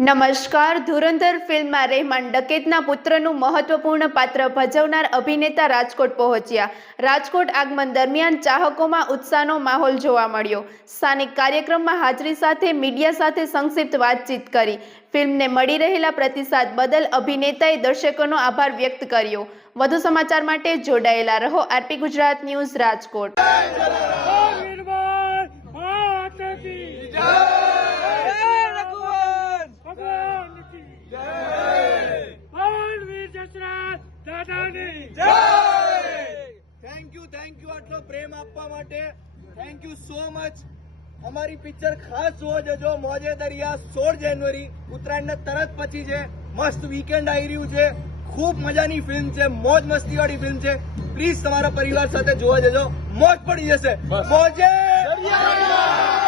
નમસ્કાર. ધુરંધર ફિલ્મમાં રહેમાન ડકેતના પુત્રનું મહત્વપૂર્ણ પાત્ર ભજવનાર અભિનેતા રાજકોટ પહોંચ્યા. રાજકોટ આગમન દરમિયાન ચાહકોમાં ઉત્સાહનો માહોલ જોવા મળ્યો. સ્થાનિક કાર્યક્રમમાં હાજરી સાથે મીડિયા સાથે સંક્ષિપ્ત વાતચીત કરી. ફિલ્મને મળી રહેલા પ્રતિસાદ બદલ અભિનેતાએ દર્શકોનો આભાર વ્યક્ત કર્યો. વધુ સમાચાર માટે જોડાયેલા રહો. RP Gujarat news, Rajkot. Thank you આટલો પ્રેમ આપવા માટે. Thank you so much. અમારી પિક્ચર ખાસ જોવા જજો. મોજે દરિયા 16 જાન્યુઆરી ઉત્તરાયણના તરત પછી છે. મસ્ત વીકેન્ડ આવી રહ્યું છે. ખૂબ મજાની ફિલ્મ છે. મોજ મસ્તી વાળી ફિલ્મ છે. પ્લીઝ તમારા પરિવાર સાથે જોવા જજો. મોજ પડી જશે. મોજે દરિયા.